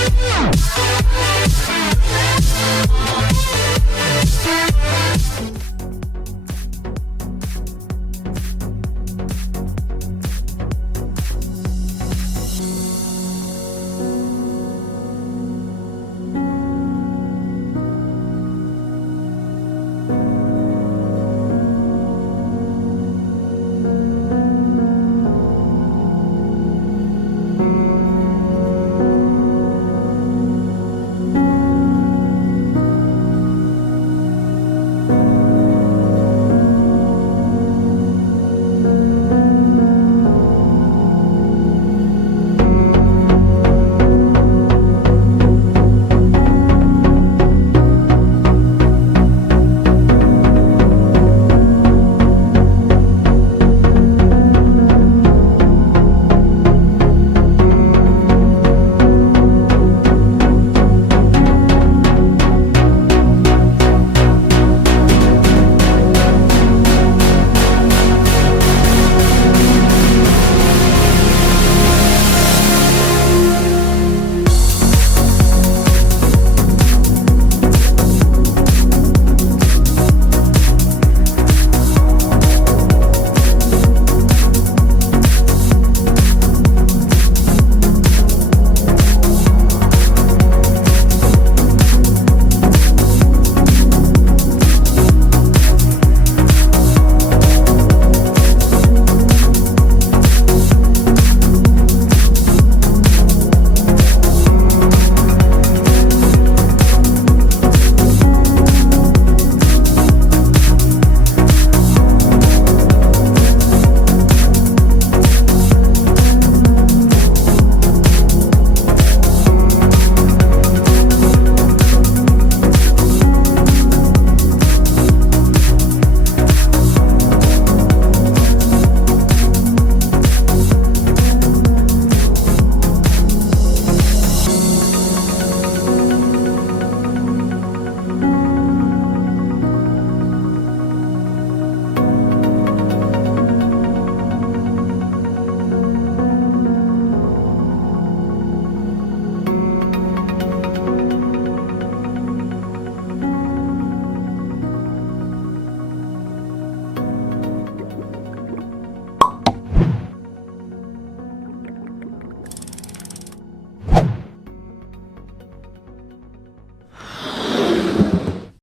We'll